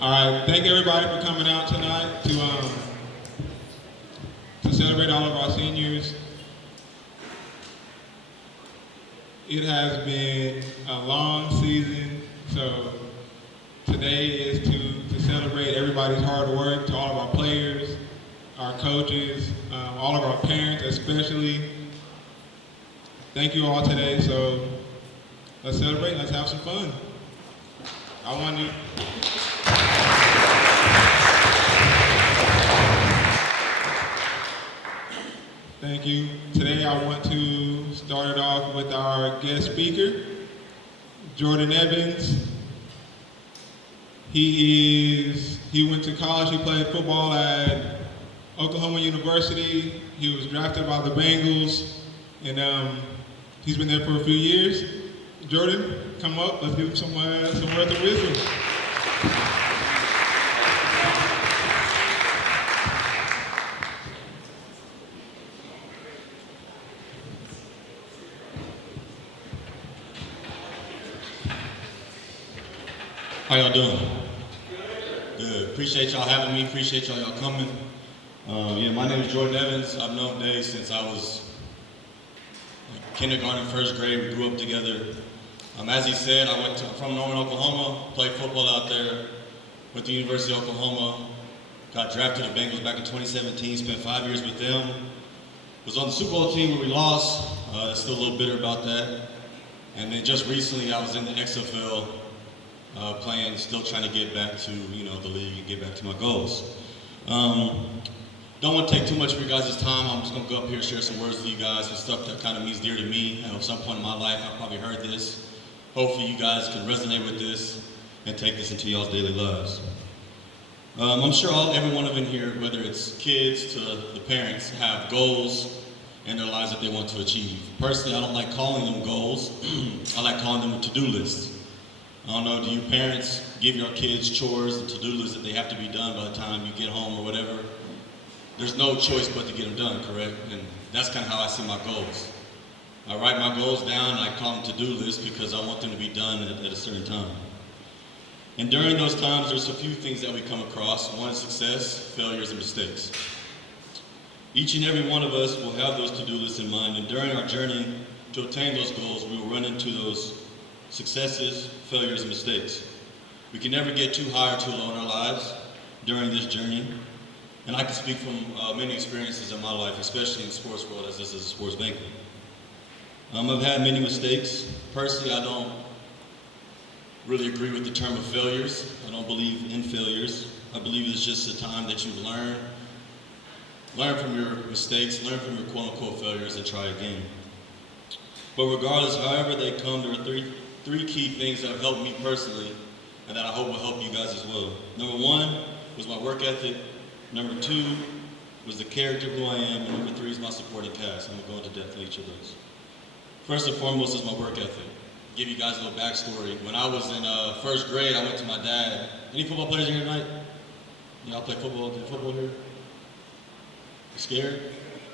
All right, thank everybody for coming out tonight to celebrate all of our seniors. It has been a long season, so today is to celebrate everybody's hard work, to all of our players, our coaches, all of our parents especially. Thank you all today, so let's celebrate, let's have some fun. I want to... Thank you. Today I want to start it off with our guest speaker, Jordan Evans. He went to college, he played football at Oklahoma University. He was drafted by the Bengals, and he's been there for a few years. Jordan, come up, let's give him some words of wisdom. How y'all doing? Good. Appreciate y'all having me. Appreciate y'all coming. My name is Jordan Evans. I've known Dave since I was kindergarten, first grade. We grew up together. As he said, I'm from Norman, Oklahoma. Played football out there. Went to the University of Oklahoma. Got drafted to the Bengals back in 2017. Spent 5 years with them. Was on the Super Bowl team where we lost. Still a little bitter about that. And then just recently, I was in the XFL. Playing, still trying to get back to the league and get back to my goals. Don't want to take too much of your guys' time. I'm just going to go up here and share some words with you guys, some stuff that kind of means dear to me. At some point in my life, I've probably heard this. Hopefully you guys can resonate with this and take this into y'all's daily lives. I'm sure every one of in here, whether it's kids to the parents, have goals in their lives that they want to achieve. Personally, I don't like calling them goals. I like calling them to-do lists. I don't know, do you parents give your kids chores and to-do lists that they have to be done by the time you get home or whatever? There's no choice but to get them done, correct? And that's kind of how I see my goals. I write my goals down and I call them to-do lists because I want them to be done at a certain time. And during those times, there's a few things that we come across. One is success, failures, and mistakes. Each and every one of us will have those to-do lists in mind, and during our journey to attain those goals, we will run into those successes, failures, and mistakes. We can never get too high or too low in our lives during this journey. And I can speak from many experiences in my life, especially in the sports world, as this is a sports banquet. I've had many mistakes. Personally, I don't really agree with the term of failures. I don't believe in failures. I believe it's just a time that you learn from your mistakes, learn from your quote-unquote failures, and try again. But regardless, however they come, there are three key things that have helped me personally and that I hope will help you guys as well. Number one was my work ethic. Number two was the character of who I am. And number three is my supporting cast. I'm going to go into depth in each of those. First and foremost is my work ethic. Give you guys a little backstory. When I was in first grade, I went to my dad. Any football players here tonight? Y'all play football? Did football here? You scared?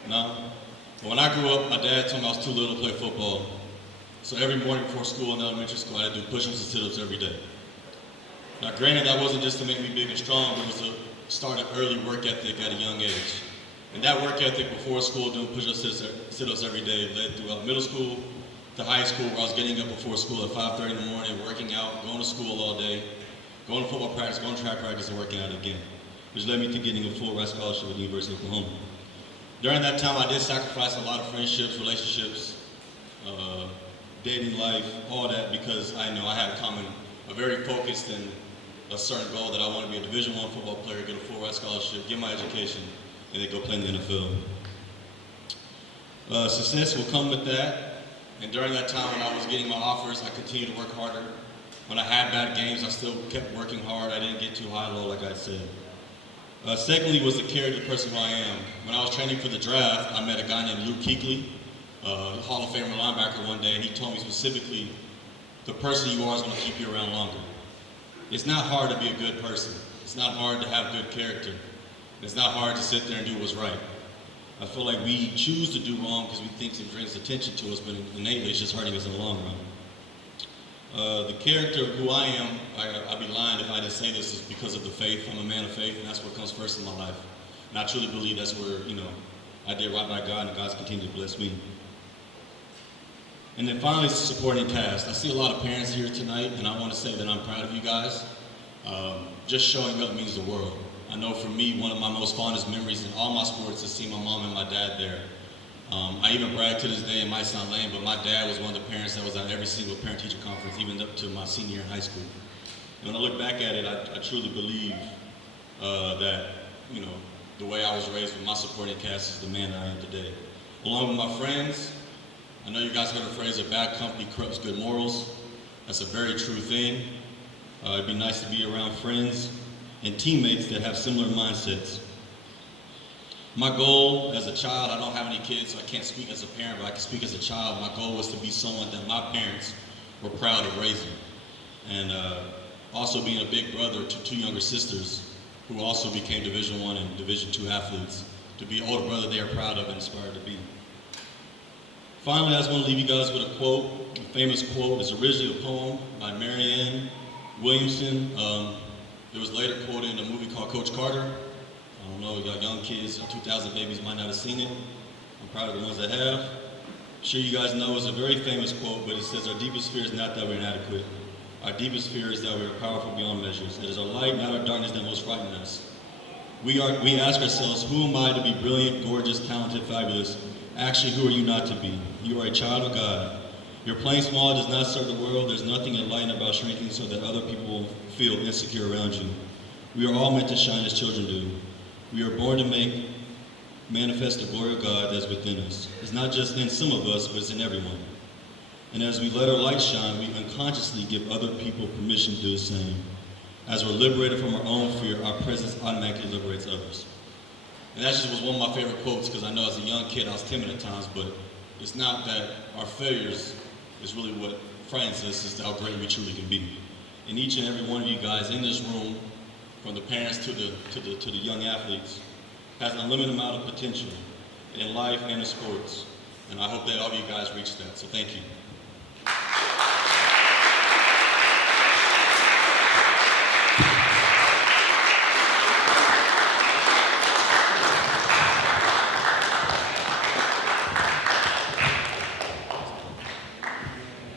No? But when I grew up, my dad told me I was too little to play football. So every morning before school in elementary school, I had to do push-ups and sit-ups every day. Now granted, that wasn't just to make me big and strong, but it was to start an early work ethic at a young age. And that work ethic before school, doing push-ups, sit-ups every day, led throughout middle school to high school, where I was getting up before school at 5:30 in the morning, working out, going to school all day, going to football practice, going to track practice, and working out again, which led me to getting a full ride scholarship at the University of Oklahoma. During that time, I did sacrifice a lot of friendships, relationships, dating life, all that, because I know I had a very focused and a certain goal that I want to be a Division I football player, get a full ride scholarship, get my education, and then go play in the NFL. Success will come with that, and during that time when I was getting my offers, I continued to work harder. When I had bad games, I still kept working hard. I didn't get too high low, like I said. Secondly was the character person who I am. When I was training for the draft, I met a guy named Luke Kuechly, Hall of Famer linebacker one day, and he told me specifically, the person you are is going to keep you around longer. It's not hard to be a good person. It's not hard to have good character. It's not hard to sit there and do what's right. I feel like we choose to do wrong because we think it brings attention to us, but innately it's just hurting us in the long The character of who I am, I'd be lying if I didn't say this, is because of the faith. I'm a man of faith, and that's what comes first in my life. And I truly believe that's where, I did right by God, and God's continued to bless me. And then finally, supporting cast. I see a lot of parents here tonight, and I want to say that I'm proud of you guys. Just showing up means the world. I know for me, one of my most fondest memories in all my sports is seeing my mom and my dad there. I even brag to this day, it might sound lame, but my dad was one of the parents that was at every single parent-teacher conference, even up to my senior year in high school. And when I look back at it, I truly believe that, the way I was raised with my supporting cast is the man that I am today. Along with my friends, I know you guys heard the phrase, a bad company corrupts good morals. That's a very true thing. It'd be nice to be around friends and teammates that have similar mindsets. My goal as a child, I don't have any kids, so I can't speak as a parent, but I can speak as a child. My goal was to be someone that my parents were proud of raising. And also being a big brother to two younger sisters who also became Division I and Division II athletes, to be an older brother they are proud of and inspired to be. Finally, I just want to leave you guys with a quote, a famous quote. It's originally a poem by Marianne Williamson. It was later quoted in a movie called Coach Carter. I don't know, we got young kids, 2,000 babies might not have seen it. I'm proud of the ones that have. I'm sure you guys know it's a very famous quote, but it says, our deepest fear is not that we're inadequate. Our deepest fear is that we are powerful beyond measures. It is our light, not our darkness, that most frighten us. We ask ourselves, who am I to be brilliant, gorgeous, talented, fabulous? Actually, who are you not to be? You are a child of God. Your playing small does not serve the world. There's nothing enlightened about shrinking so that other people will feel insecure around you. We are all meant to shine as children do. We are born to manifest the glory of God that's within us. It's not just in some of us, but it's in everyone. And as we let our light shine, we unconsciously give other people permission to do the same. As we're liberated from our own fear, our presence automatically liberates others. And that just was one of my favorite quotes, because I know as a young kid I was timid at times, but it's not that our failures is really what frightens us, is how great we truly can be. And each and every one of you guys in this room, from the parents to the young athletes, has an unlimited amount of potential in life and in sports. And I hope that all of you guys reach that. So thank you.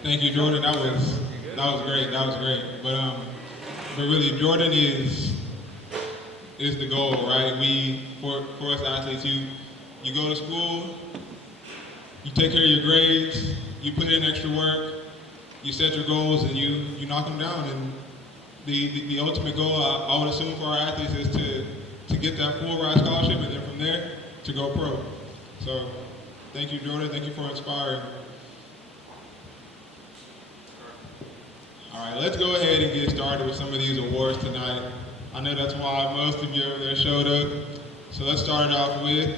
Thank you, Jordan. That was great. That was great. But really, Jordan is the goal, right? For us athletes, you go to school, you take care of your grades, you put in extra work, you set your goals, and you knock them down. And the ultimate goal, I would assume, for our athletes is to get that full ride scholarship, and then from there to go pro. So, thank you, Jordan. Thank you for inspiring. All right, let's go ahead and get started with some of these awards tonight. I know that's why most of you over there showed up. So let's start it off with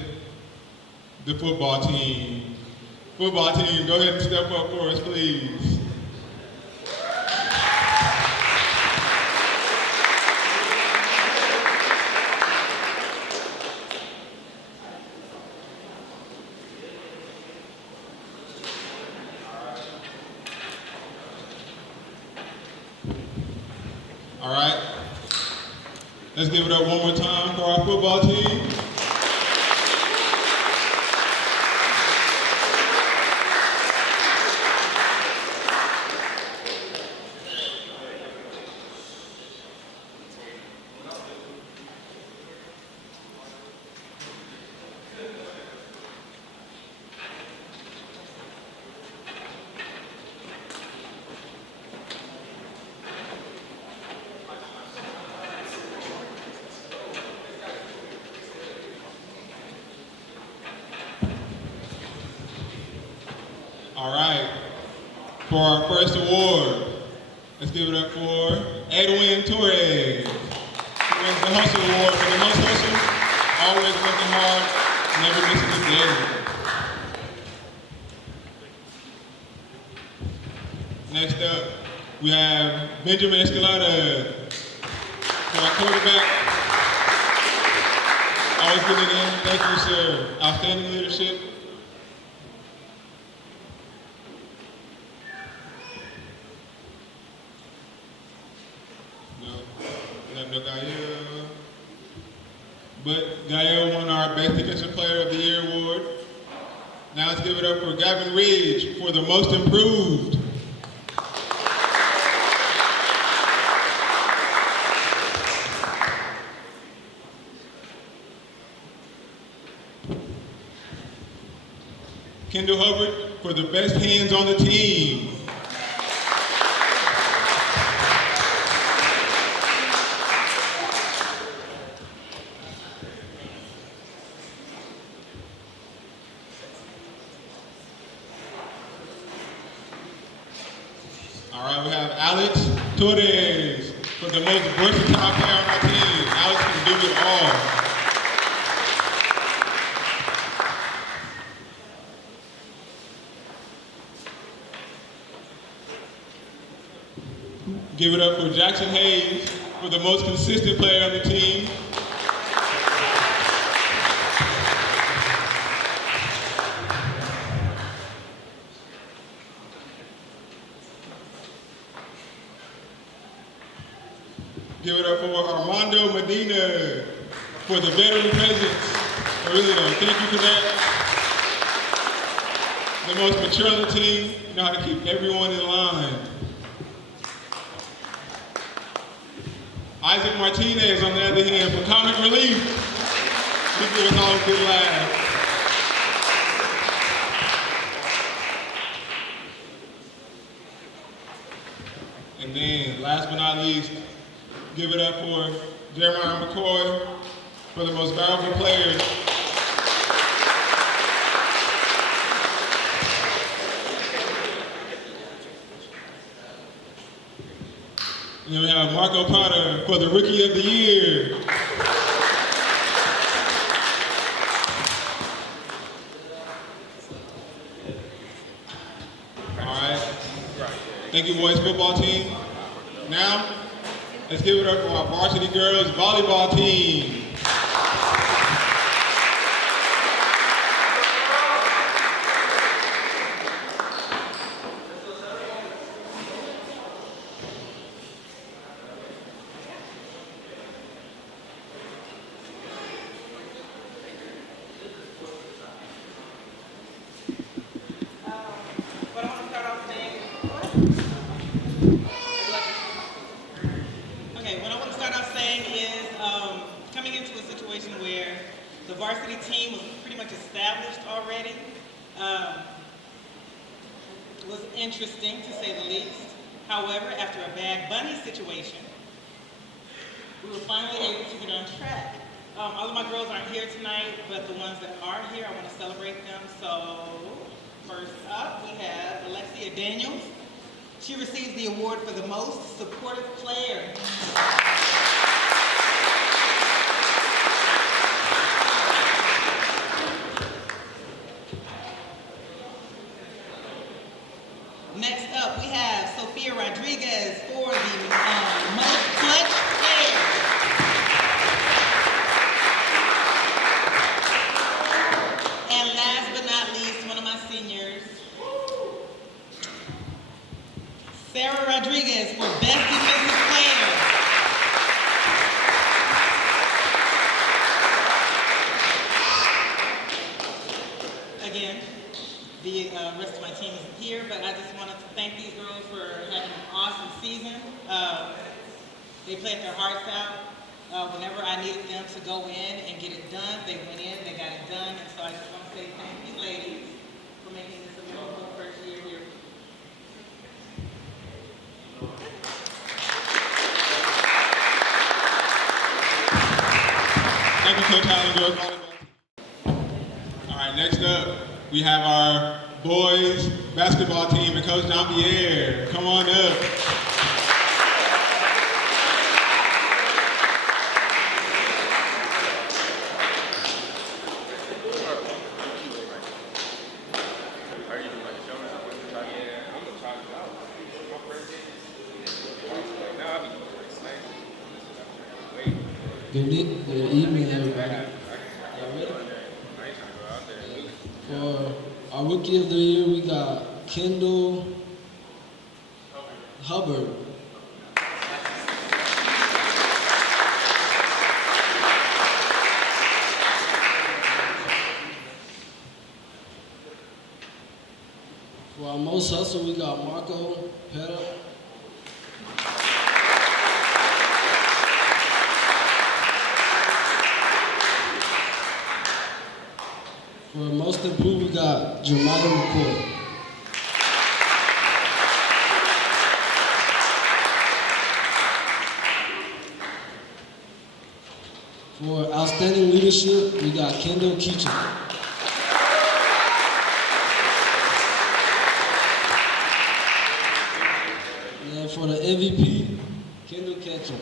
the football team. Football team, go ahead and step up for us, please. All right, let's give it up one more time for our football team. All right, for our first award, let's give it up for Edwin Torres. He wins the Hustle Award for the most hustle, always working hard, never missing a day. Next up, we have Benjamin Escalada for our quarterback. Always getting it in. Thank you, sir. Outstanding leadership. but Gael won our Best Defensive Player of the Year award. Now let's give it up for Gavin Ridge for the Most Improved. Kendall Hubbard for the Best Hands on the Team. All right, we have Alex Torres for the most versatile player on our team. Alex can do it all. Give it up for Jackson Hayes for the most consistent player on the team. Give it up for Armando Medina for the veteran presence. I really don't. Thank you for that. The most mature on the team, you know how to keep everyone in line. Isaac Martinez, on the other hand, for comic relief. He gave us all a good laugh. And then, last but not least, give it up for Jeremiah McCoy for the most valuable player. And then we have Marco Potter for the Rookie of the Year. All right. Thank you, boys football team. Now, let's give it up for our varsity girls volleyball team. The varsity team was pretty much established already. It was interesting, to say the least. However, after a bad bunny situation, we were finally able to get on track. All of my girls aren't here tonight, but the ones that are here, I want to celebrate them. So, first up, we have Alexia Daniels. She receives the award for the most supportive player. Next up, we have Sophia Rodriguez for the most clutch player. And last but not least, one of my seniors, Sarah Rodriguez for best defensive player. Again, the rest of my team isn't here, but I just wanted to thank these girls for having an awesome season. They played their hearts out. Whenever I needed them to go in and get it done, they went in, they got it done, and so I just want to say thank you, ladies, for making this a memorable first year here. Thank you, Coach Allen, girls volleyball team. All right, next up, we have our boys basketball team and Coach Jean-Pierre. Come on up. Good evening, everybody. Y'all ready? For our Rookie of the Year, we got Kendall Hubbard. Most hustle, we got Marco Pera. For most improved, we got Jeremiah McCoy. For outstanding leadership, we got Kendall Keachin. And then for the MVP, Kendall Ketchum.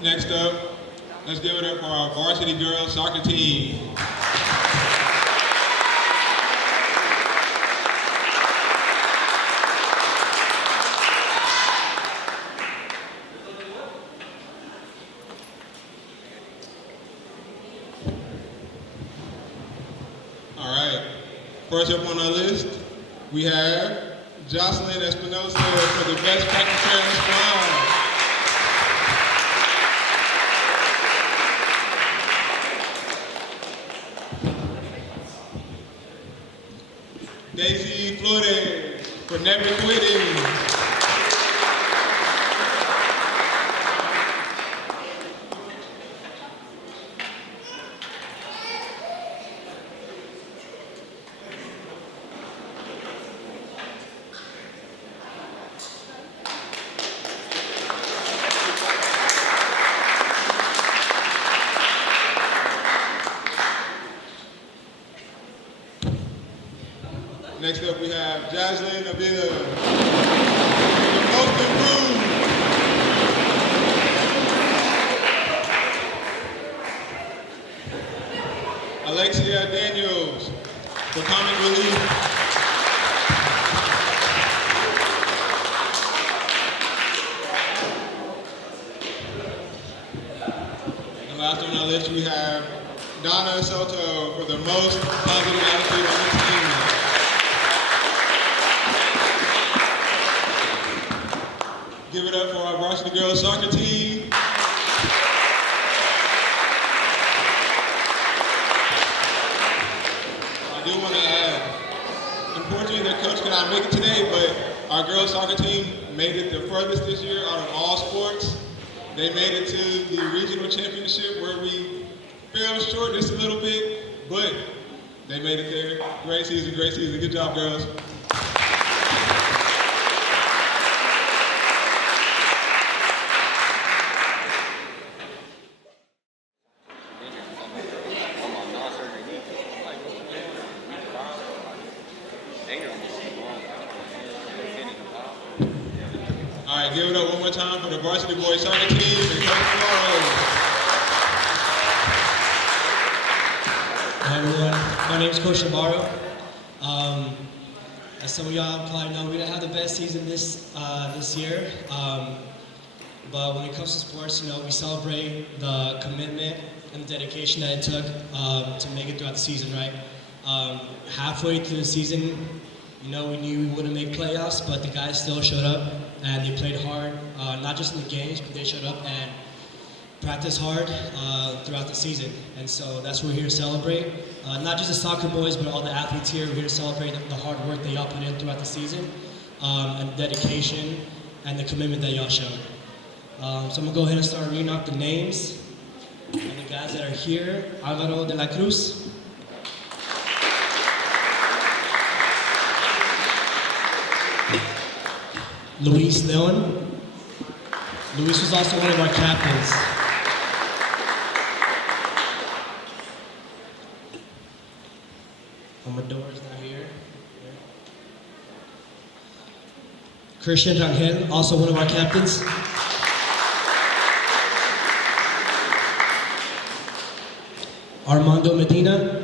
Next up, let's give it up for our varsity girls soccer team. All right, first up on our list, we have Jocelyn Espinosa for the best practice parent squad. Daisy Flores for never quitting. Next up, we have Jaslyn Avila, the most improved. Alexia Daniels for comic relief. And last on our list, we have Donna Soto for the most positive attitude on the team. Give it up for our varsity girls soccer team. I do want to add, unfortunately their coach could not make it today, but our girls soccer team made it the furthest this year out of all sports. They made it to the regional championship where we fell short just a little bit, but they made it there. Great season, great season. Good job, girls. All right, give it up one more time for the varsity boys soccer team and Coach Flores. Hi everyone, my name is Coach Navarro. As some of y'all probably know, we didn't have the best season this year. But when it comes to sports, you know, we celebrate the commitment and the dedication that it took to make it throughout the season, right? Halfway through the season, you know, we knew we wouldn't make playoffs, but the guys still showed up and they played hard, not just in the games, but they showed up and practiced hard throughout the season. And so that's what we're here to celebrate. Not just the soccer boys, but all the athletes here. We're here to celebrate the hard work that y'all put in throughout the season, and dedication and the commitment that y'all showed. So I'm gonna go ahead and start reading off the names of the guys that are here. Alvaro de la Cruz. Luis Leon. Luis was also one of our captains. Amador's not here. Christian Rangel, also one of our captains. Armando Medina.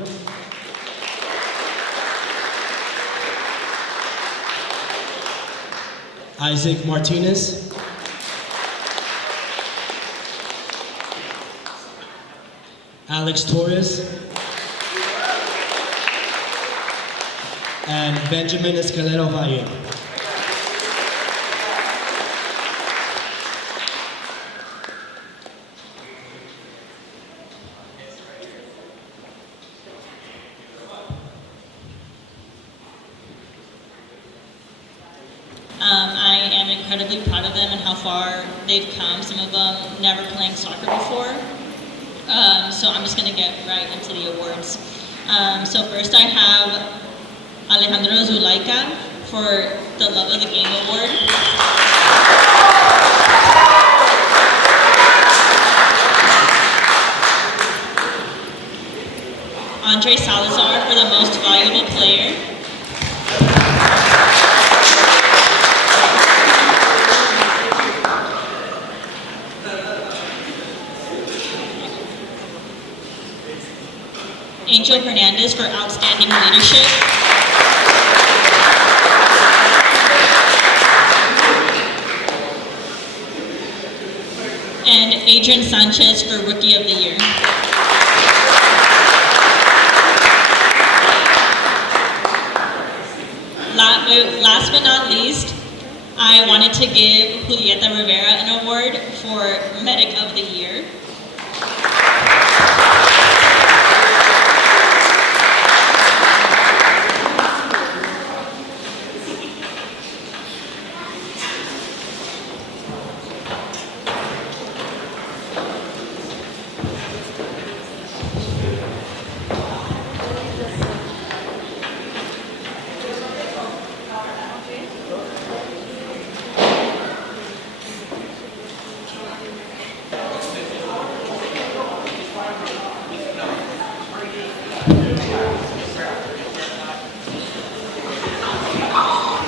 Isaac Martinez. Alex Torres. And Benjamin Escalero Valle. I am incredibly proud of them and how far they've come. Some of them never playing soccer before. So I'm just going to get right into the awards. So first I have Alejandro Zulaika for the Love of the Game Award. Andre Salazar for the Most Valuable Player. Angel Hernandez for Outstanding Leadership. And Adrian Sanchez for Rookie of the Year. Last but not least, I wanted to give Julieta Rivera an award for Medic of the Year.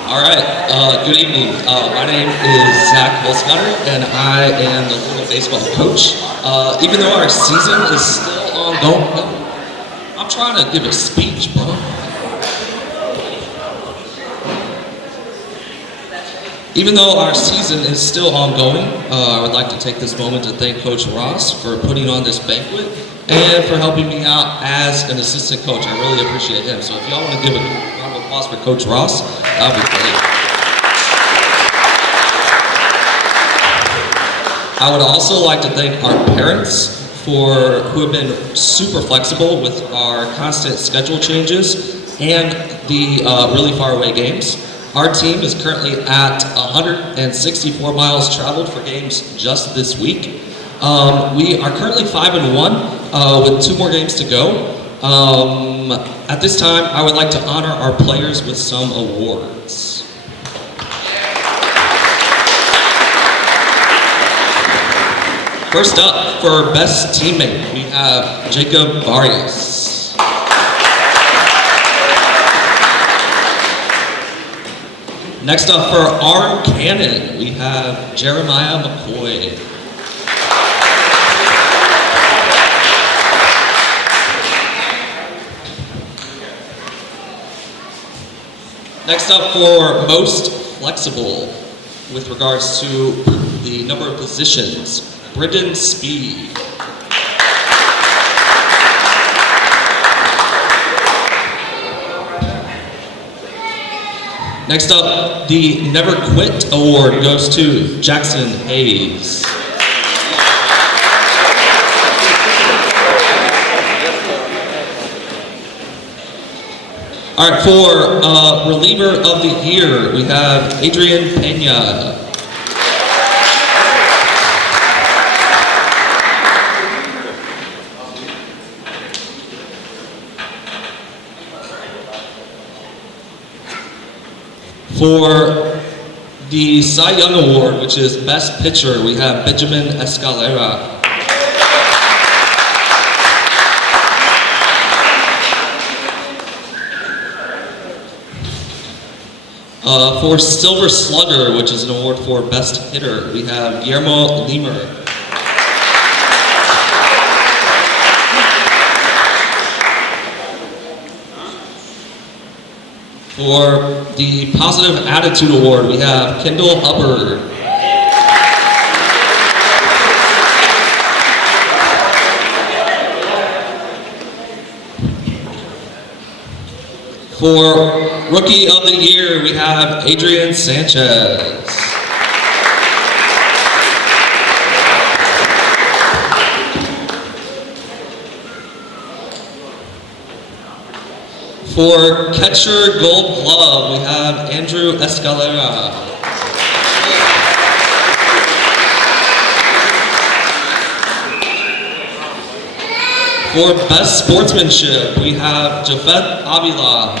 All right, good evening. My name is Zach Holzgatter, and I am the Little Baseball coach. Even though our season is still ongoing, I'm trying to give a speech, bro. Even though our season is still ongoing, I would like to take this moment to thank Coach Ross for putting on this banquet and for helping me out as an assistant coach. I really appreciate him. So if y'all want to give a round of applause for Coach Ross, that would be great. I would also like to thank our parents who have been super flexible with our constant schedule changes and the really far away games. Our team is currently at 164 miles traveled for games just this week. We are currently 5-1 with 2 more games to go. At this time, I would like to honor our players with some awards. First up, for best teammate, we have Jacob Vargas. Next up, for arm cannon, we have Jeremiah McCoy. Next up, for most flexible with regards to the number of positions, Brendan Speed. Next up, the Never Quit Award goes to Jackson Hayes. All right, for Reliever of the Year, we have Adrian Pena. For the Cy Young Award, which is Best Pitcher, we have Benjamin Escalera. For Silver Slugger, which is an award for Best Hitter, we have Guillermo Lemer. For the Positive Attitude Award, we have Kendall Hubbard. For Rookie of the Year, we have Adrian Sanchez. For Catcher Gold Glove, we have Andrew Escalera. For Best Sportsmanship, we have Jafet Avila.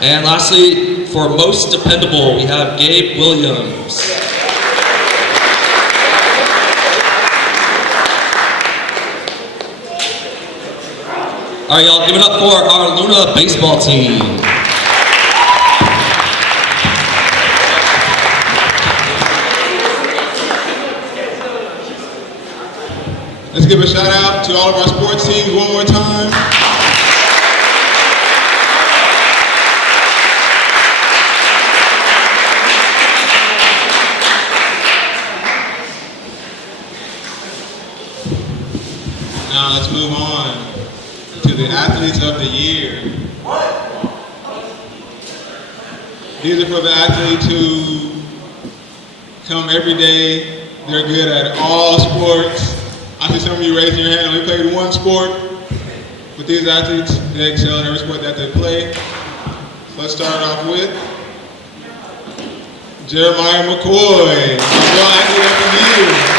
And lastly, for Most Dependable, we have Gabe Williams. All right, y'all, give it up for our Luna baseball team. Let's give a shout out to all of our sports teams one more time. Now let's move on to the Athletes of the Year. These are for the athletes who come every day. They're good at all sports. I see some of you raising your hand, only played one sport. But these athletes, they excel in every sport that they play. So let's start off with Jeremiah McCoy, World Athlete of the Year.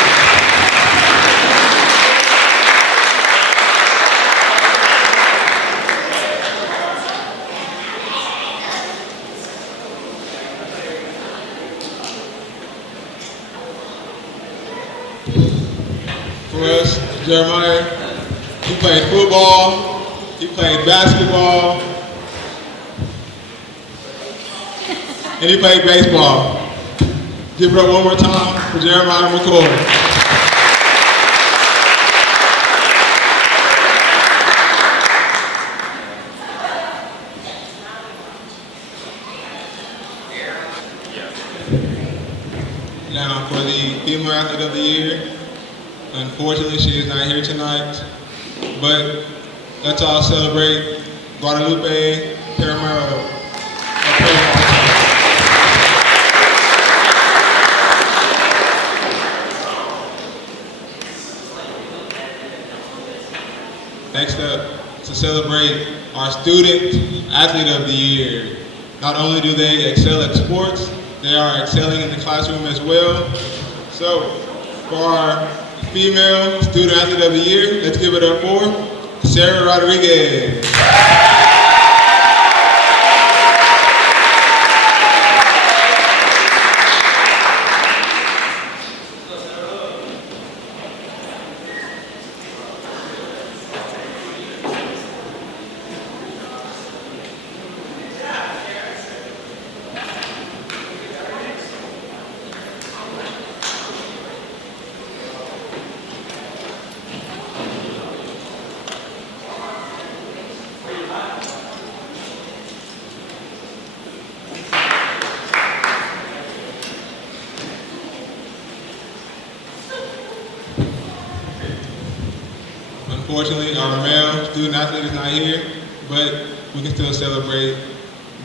For us, Jeremiah, he played football, he played basketball, and he played baseball. Give it up one more time for Jeremiah McCoy. Now for the Female Athlete of the Year, unfortunately she is not here tonight, but let's all celebrate Guadalupe Paramaro. Next up, to celebrate our Student Athlete of the Year. Not only do they excel at sports, they are excelling in the classroom as well. So, for our Female Student Athlete of the Year, let's give it up for Sarah Rodriguez. Unfortunately, our male student athlete is not here, but we can still celebrate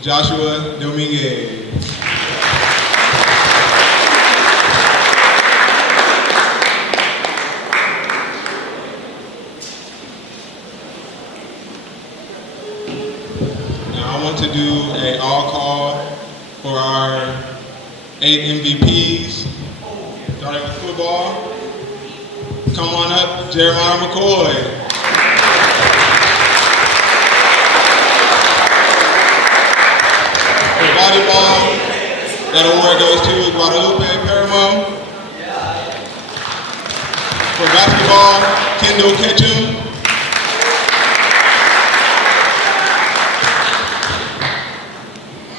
Joshua Dominguez. Now I want to do an all call for our 8 MVPs, starting with football. Come on up, Jeremiah McCoy. For volleyball, that award goes to Guadalupe Paramo. For basketball, Kendall Ketchum.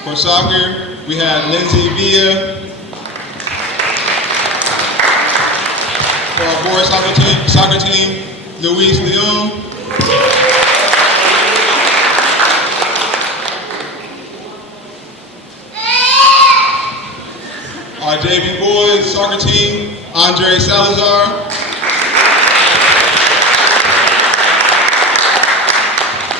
For soccer, we have Lindsay Villa. For our boys soccer team, Luis Leon. Our JV boys soccer team, Andre Salazar.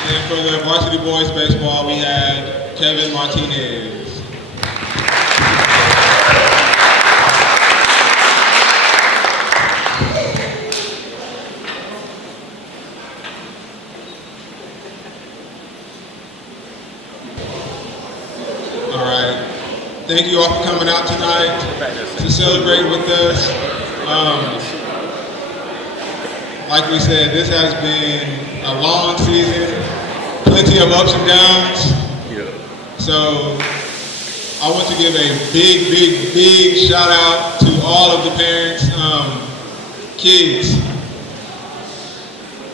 And for the varsity boys baseball, we had Kevin Martinez. All right. Thank you all for coming out tonight to celebrate with us. Like we said, this has been a long season, plenty of ups and downs. So I want to give a big shout out to all of the parents. Kids,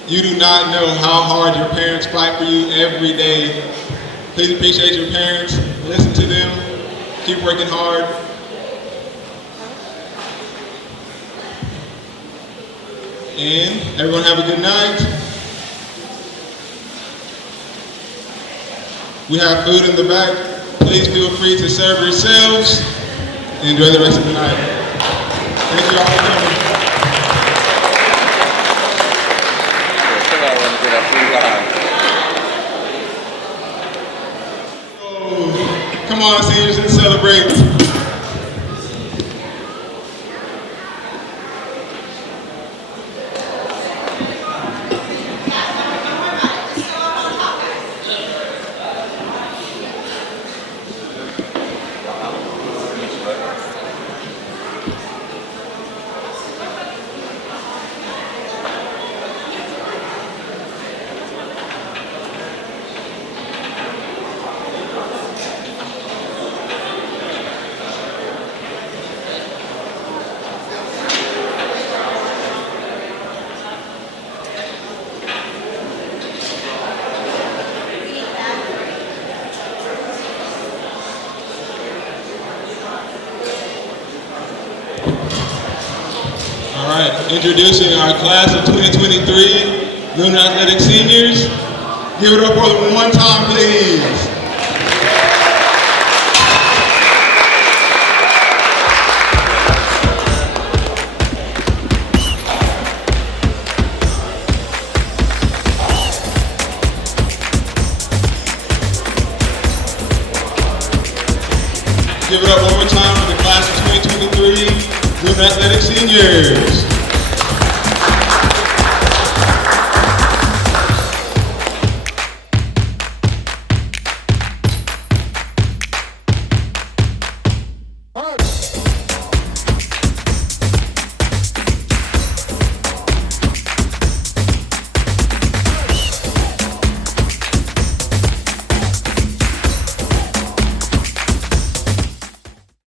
you do not know how hard your parents fight for you every day. Please appreciate your parents, listen to them, keep working hard. And everyone have a good night. We have food in the back. Please feel free to serve yourselves and enjoy the rest of the night. Thank you all for coming. So, come on, seniors, and celebrate. All right, introducing our class of 2023 Lunar Athletic Seniors. Give it up for them one time, please. Give it up one more time for the class of 2023 Lunar Athletic Seniors.